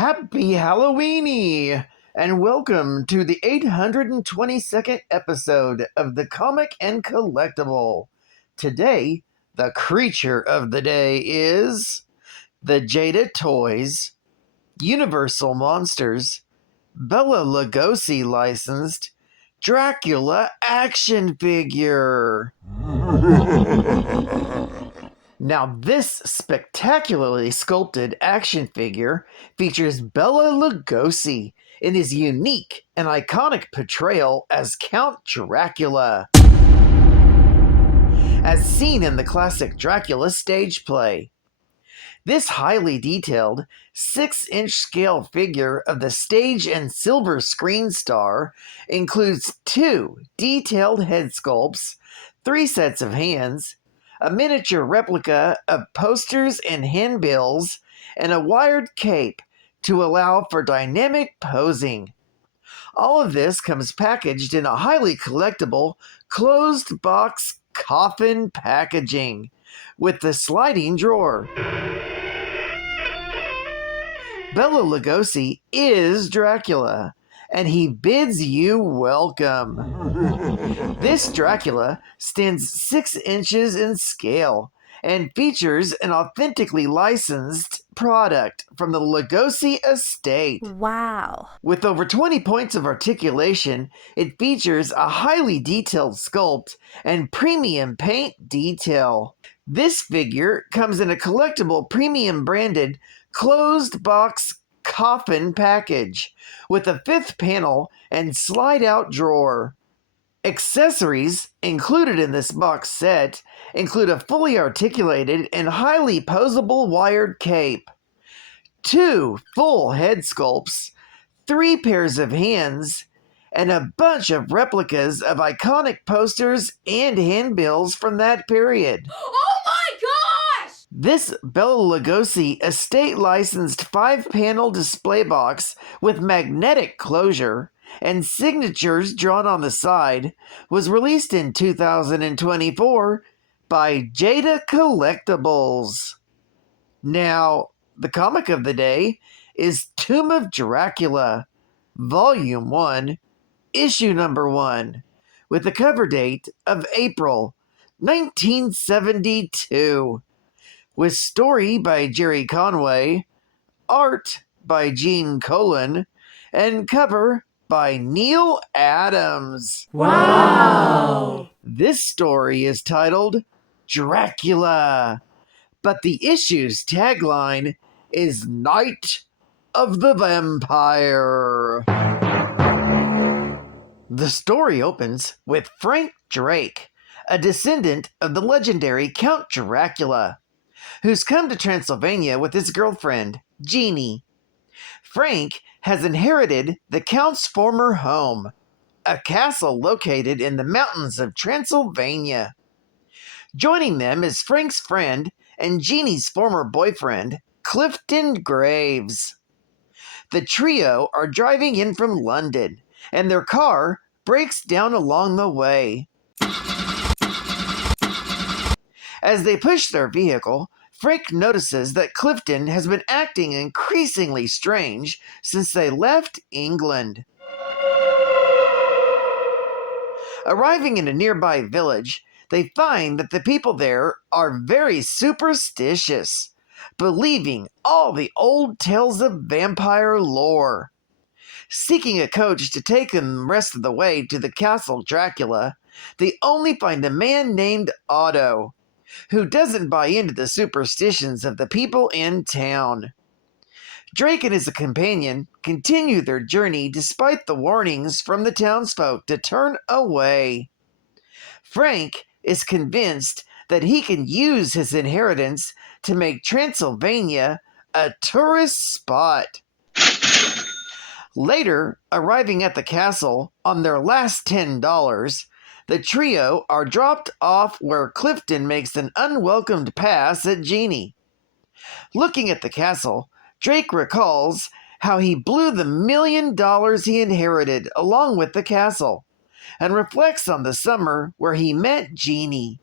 Happy Halloweeny! And welcome to the 822nd episode of the Comic and Collectible. Today, the creature of the day is the Jada Toys, Universal Monsters, Bela Lugosi licensed Dracula action figure. Now, this spectacularly sculpted action figure features Bela Lugosi in his unique and iconic portrayal as Count Dracula, as seen in the classic Dracula stage play. This highly detailed 6-inch scale figure of the stage and silver screen star includes 2 detailed head sculpts, 3 sets of hands, a miniature replica of posters and handbills, and a wired cape to allow for dynamic posing. All of this comes packaged in a highly collectible, closed box coffin packaging with the sliding drawer. Bela Lugosi is Dracula, and he bids you welcome. This Dracula stands 6 inches in scale and features an authentically licensed product from the Lugosi estate. Wow. With over 20 points of articulation, it features a highly detailed sculpt and premium paint detail. This figure comes in a collectible premium branded closed box coffin package with a 5th panel and slide out drawer. Accessories included in this box set include a fully articulated and highly posable wired cape, 2 full head sculpts, 3 pairs of hands, and a bunch of replicas of iconic posters and handbills from that period. Oh my gosh! This Bela Lugosi estate-licensed 5-panel display box with magnetic closure and signatures drawn on the side was released in 2024 by Jada Collectibles. Now, the comic of the day is Tomb of Dracula, Volume 1, Issue Number 1, with the cover date of April 1972, with story by Jerry Conway, art by Gene Colan, and cover by Neil Adams. Wow! This story is titled Dracula, but the issue's tagline is Night of the Vampire. The story opens with Frank Drake, a descendant of the legendary Count Dracula, who's come to Transylvania with his girlfriend, Jeannie. Frank has inherited the Count's former home, a castle located in the mountains of Transylvania. Joining them is Frank's friend and Jeannie's former boyfriend, Clifton Graves. The trio are driving in from London, and their car breaks down along the way. As they push their vehicle, Frank notices that Clifton has been acting increasingly strange since they left England. Arriving in a nearby village, they find that the people there are very superstitious, believing all the old tales of vampire lore. Seeking a coach to take them the rest of the way to the castle Dracula, they only find a man named Otto, who doesn't buy into the superstitions of the people in town. Drake and his companion continue their journey despite the warnings from the townsfolk to turn away. Frank is convinced that he can use his inheritance to make Transylvania a tourist spot. Later, arriving at the castle on their last $10, the trio are dropped off where Clifton makes an unwelcomed pass at Jeannie. Looking at the castle, Drake recalls how he blew the $1 million he inherited along with the castle, and reflects on the summer where he met Jeannie.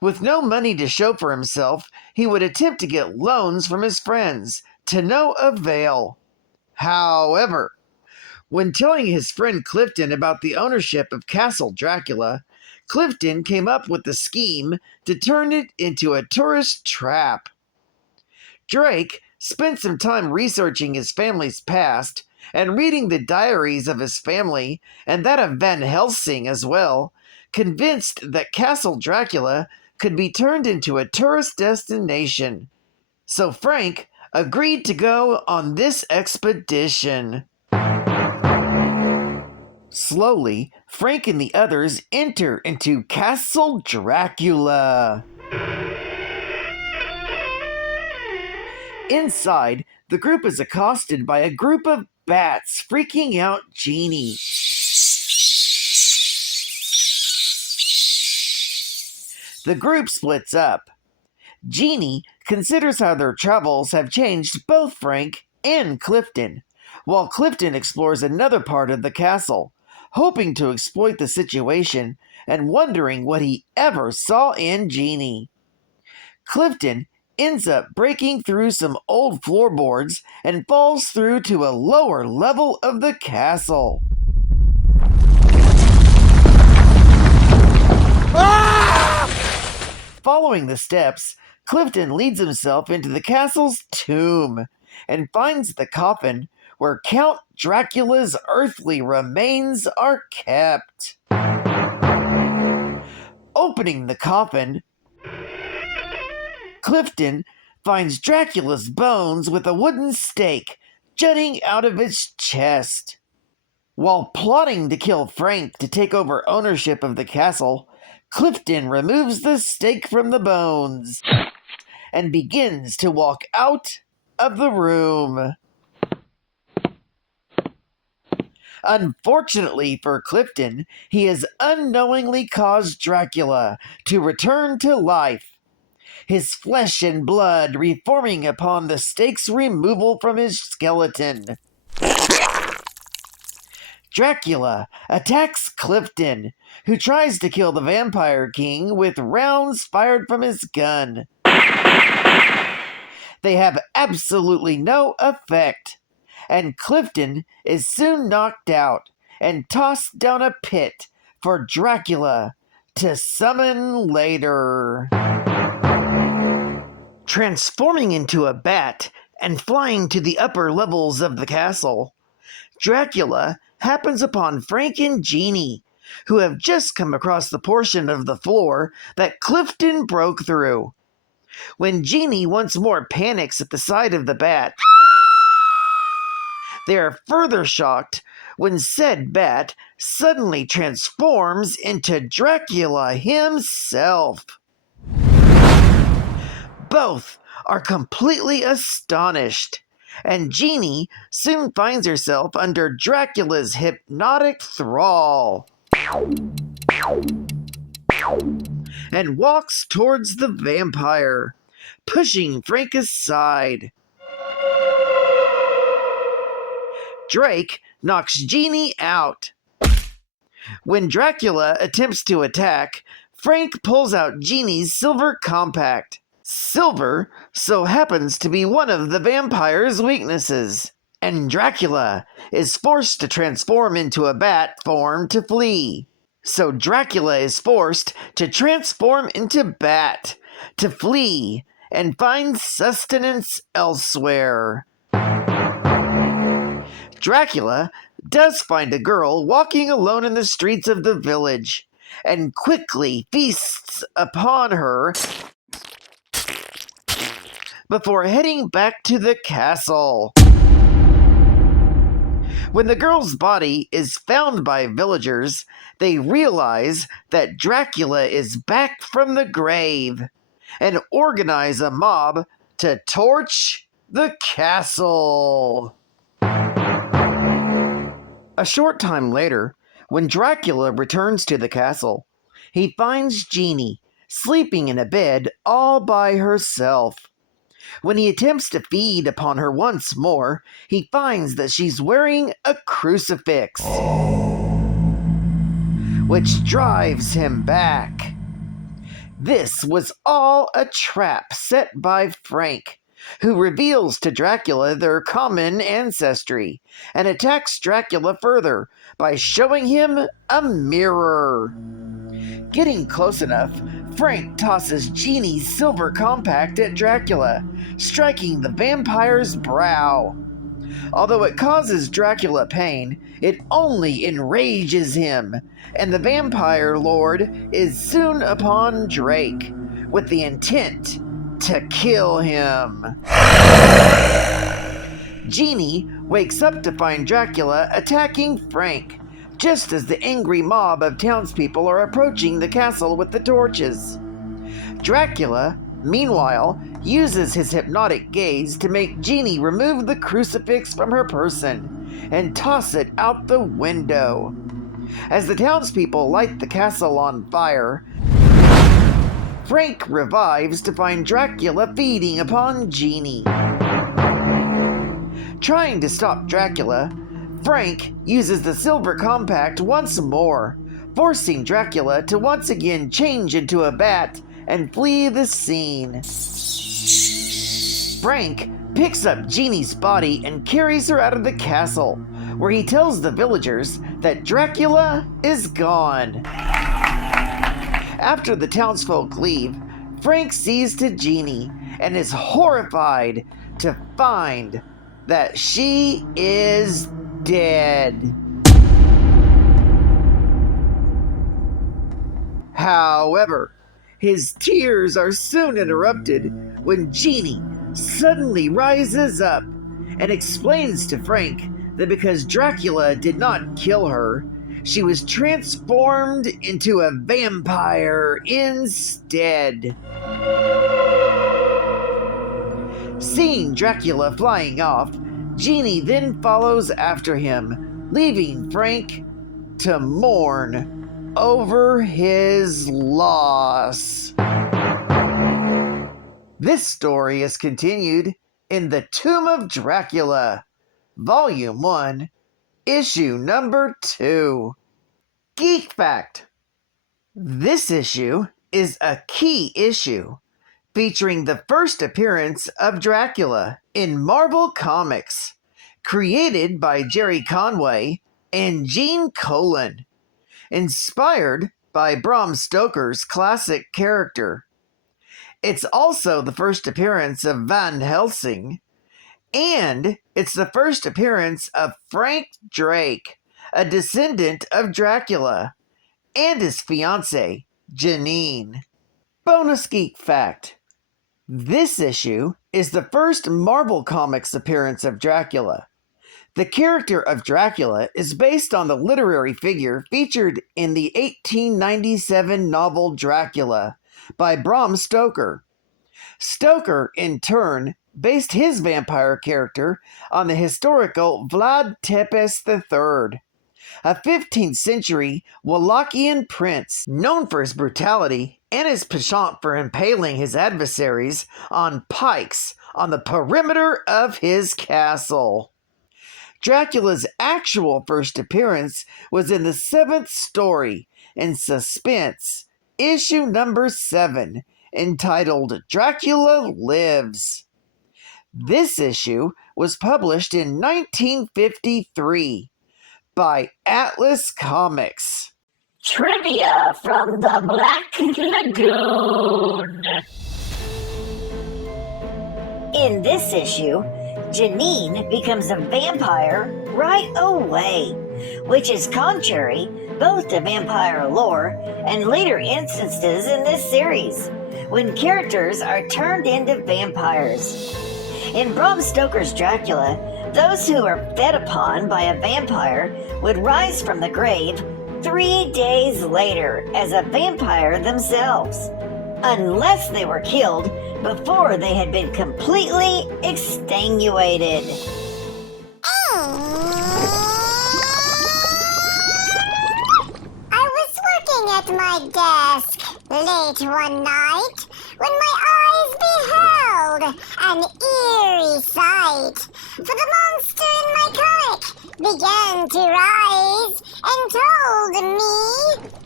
With no money to show for himself, he would attempt to get loans from his friends to no avail. However, when telling his friend Clifton about the ownership of Castle Dracula, Clifton came up with the scheme to turn it into a tourist trap. Drake spent some time researching his family's past and reading the diaries of his family and that of Van Helsing as well, convinced that Castle Dracula could be turned into a tourist destination. So Frank agreed to go on this expedition. Slowly, Frank and the others enter into Castle Dracula. Inside, the group is accosted by a group of bats freaking out Jeannie. The group splits up. Jeannie considers how their travels have changed both Frank and Clifton, while Clifton explores another part of the castle, hoping to exploit the situation and wondering what he ever saw in Jeannie. Clifton ends up breaking through some old floorboards and falls through to a lower level of the castle. Ah! Following the steps, Clifton leads himself into the castle's tomb and finds the coffin where Count Dracula's earthly remains are kept. Opening the coffin, Clifton finds Dracula's bones with a wooden stake jutting out of his chest. While plotting to kill Frank to take over ownership of the castle, Clifton removes the stake from the bones and begins to walk out of the room. Unfortunately for Clifton, he has unknowingly caused Dracula to return to life, his flesh and blood reforming upon the stake's removal from his skeleton. Dracula attacks Clifton, who tries to kill the Vampire King with rounds fired from his gun. They have absolutely no effect, and Clifton is soon knocked out and tossed down a pit for Dracula to summon later. Transforming into a bat and flying to the upper levels of the castle, Dracula happens upon Frank and Jeannie, who have just come across the portion of the floor that Clifton broke through. When Jeannie once more panics at the sight of the bat, they are further shocked when said bat suddenly transforms into Dracula himself. Both are completely astonished, and Jeannie soon finds herself under Dracula's hypnotic thrall and walks towards the vampire, pushing Frank aside. Drake knocks Jeannie out. When Dracula attempts to attack, Frank pulls out Jeannie's silver compact. Silver so happens to be one of the vampire's weaknesses, and Dracula is forced to transform into a bat form to flee. So Dracula is forced to transform into bat to flee and find sustenance elsewhere. Dracula does find a girl walking alone in the streets of the village and quickly feasts upon her before heading back to the castle. When the girl's body is found by villagers, they realize that Dracula is back from the grave and organize a mob to torch the castle. A short time later, when Dracula returns to the castle, he finds Jeannie sleeping in a bed all by herself. When he attempts to feed upon her once more, he finds that she's wearing a crucifix, which drives him back. This was all a trap set by Frank, who reveals to Dracula their common ancestry and attacks Dracula further by showing him a mirror. Getting close enough, Frank tosses Jeannie's silver compact at Dracula, striking the vampire's brow. Although it causes Dracula pain, it only enrages him, and the vampire lord is soon upon Drake, with the intent to kill him. Jeannie wakes up to find Dracula attacking Frank, just as the angry mob of townspeople are approaching the castle with the torches. Dracula, meanwhile, uses his hypnotic gaze to make Jeannie remove the crucifix from her person and toss it out the window. As the townspeople light the castle on fire, Frank revives to find Dracula feeding upon Jeannie. Trying to stop Dracula, Frank uses the silver compact once more, forcing Dracula to once again change into a bat and flee the scene. Frank picks up Jeannie's body and carries her out of the castle, where he tells the villagers that Dracula is gone. After the townsfolk leave, Frank sees to Jeannie and is horrified to find that she is dead. However, his tears are soon interrupted when Jeannie suddenly rises up and explains to Frank that because Dracula did not kill her, she was transformed into a vampire instead. Seeing Dracula flying off, Jeannie then follows after him, leaving Frank to mourn over his loss. This story is continued in The Tomb of Dracula, Volume 1, Issue number 2. Geek Fact. This issue is a key issue featuring the first appearance of Dracula in Marvel Comics, created by Jerry Conway and Gene Colan, inspired by Bram Stoker's classic character. It's also the first appearance of Van Helsing, and it's the first appearance of Frank Drake, a descendant of Dracula, and his fiancée, Janine. Bonus Geek Fact. This issue is the first Marvel Comics appearance of Dracula. The character of Dracula is based on the literary figure featured in the 1897 novel Dracula by Bram Stoker. Stoker, in turn, based his vampire character on the historical Vlad Tepes III, a 15th century Wallachian prince known for his brutality and his penchant for impaling his adversaries on pikes on the perimeter of his castle. Dracula's actual first appearance was in the 7th story in Suspense, issue number 7, entitled Dracula Lives. This issue was published in 1953 by Atlas Comics. Trivia from the Black Lagoon. In this issue, Janine becomes a vampire right away, which is contrary both to vampire lore and later instances in this series, when characters are turned into vampires. In Bram Stoker's Dracula, those who are fed upon by a vampire would rise from the grave 3 days later as a vampire themselves, unless they were killed before they had been completely extenuated. I was working at my desk late one night when my eyes beheld an eerie sight, for the monster in my comic began to rise and told me,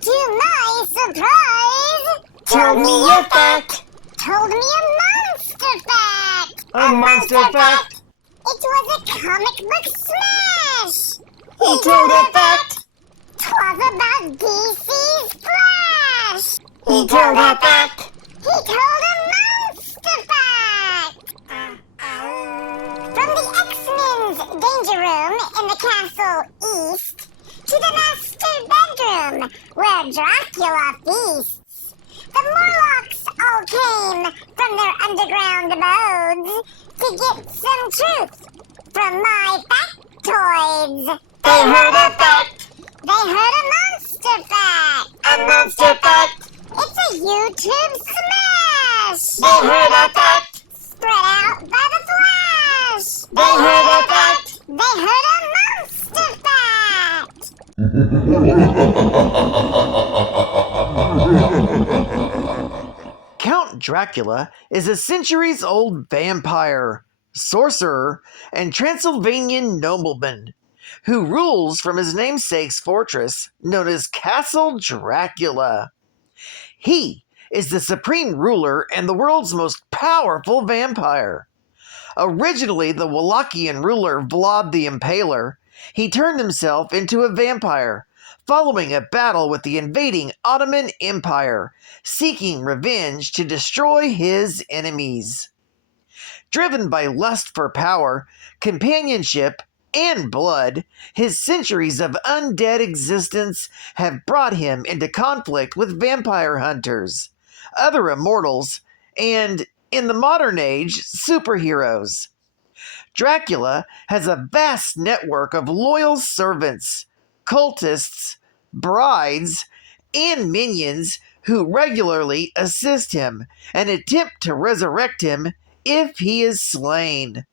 to my surprise, Told me a fact. told me a monster fact. A monster fact! It was a comic book smash! He told a fact! 'Twas about DC's Flash! He told a fact! He told a monster fact! From the X-Men's danger room in the castle east to the master bedroom where Dracula feasts, the Morlocks all came from their underground abodes to get some truth from my factoids. They heard a fact! They heard a monster fact! A monster fact! It's a YouTube smash! They heard a fact! Spread out by the flash! They heard a fact! They heard a monster fact! Count Dracula is a centuries-old vampire, sorcerer, and Transylvanian nobleman who rules from his namesake's fortress known as Castle Dracula. He is the supreme ruler and the world's most powerful vampire. Originally the Wallachian ruler Vlad the Impaler, he turned himself into a vampire following a battle with the invading Ottoman Empire, seeking revenge to destroy his enemies. Driven by lust for power, companionship, and blood, his centuries of undead existence have brought him into conflict with vampire hunters, other immortals, and, in the modern age, superheroes. Dracula has a vast network of loyal servants, cultists, brides, and minions who regularly assist him and attempt to resurrect him if he is slain.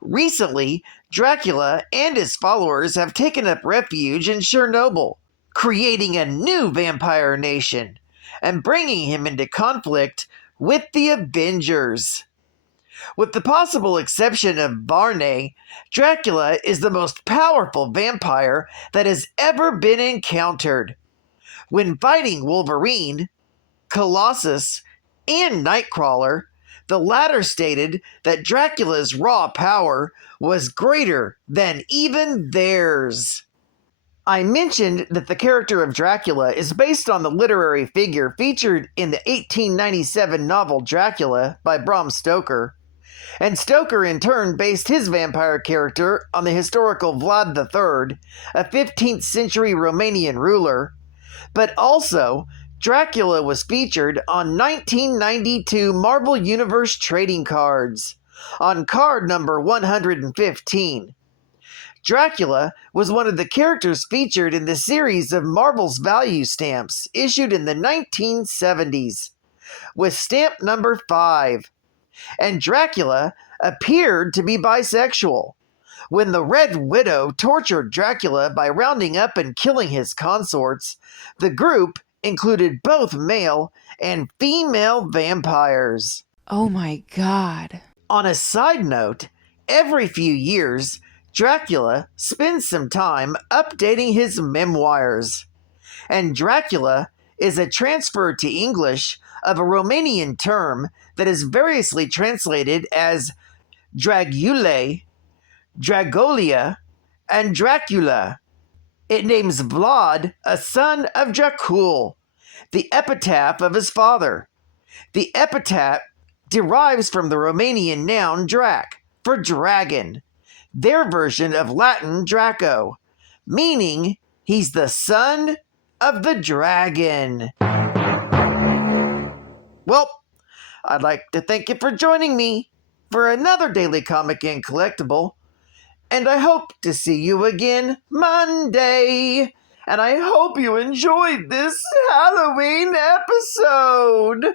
Recently, Dracula and his followers have taken up refuge in Chernobyl, creating a new vampire nation and bringing him into conflict with the Avengers. With the possible exception of Barney, Dracula is the most powerful vampire that has ever been encountered. When fighting Wolverine, Colossus, and Nightcrawler, the latter stated that Dracula's raw power was greater than even theirs. I mentioned that the character of Dracula is based on the literary figure featured in the 1897 novel Dracula by Bram Stoker, and Stoker in turn based his vampire character on the historical Vlad III, a 15th century Romanian ruler, but also Dracula was featured on 1992 Marvel Universe trading cards, on card number 115. Dracula was one of the characters featured in the series of Marvel's value stamps issued in the 1970s, with stamp number 5. And Dracula appeared to be bisexual. When the Red Widow tortured Dracula by rounding up and killing his consorts, the group included both male and female vampires. Oh my god. On a side note, every few years, Dracula spends some time updating his memoirs. And Dracula is a transfer to English of a Romanian term that is variously translated as Dragule, Dragolia, and Dracula. It names Vlad a son of Dracul, the epitaph of his father. The epitaph derives from the Romanian noun drac, for dragon, their version of Latin Draco, meaning he's the son of the dragon. Well, I'd like to thank you for joining me for another Daily Comic and Collectible, and I hope to see you again Monday. And I hope you enjoyed this Halloween episode.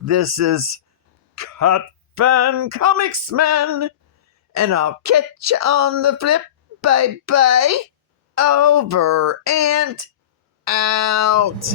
This is Cut Fan Comics Man, and I'll catch you on the flip. Bye-bye. Over and out.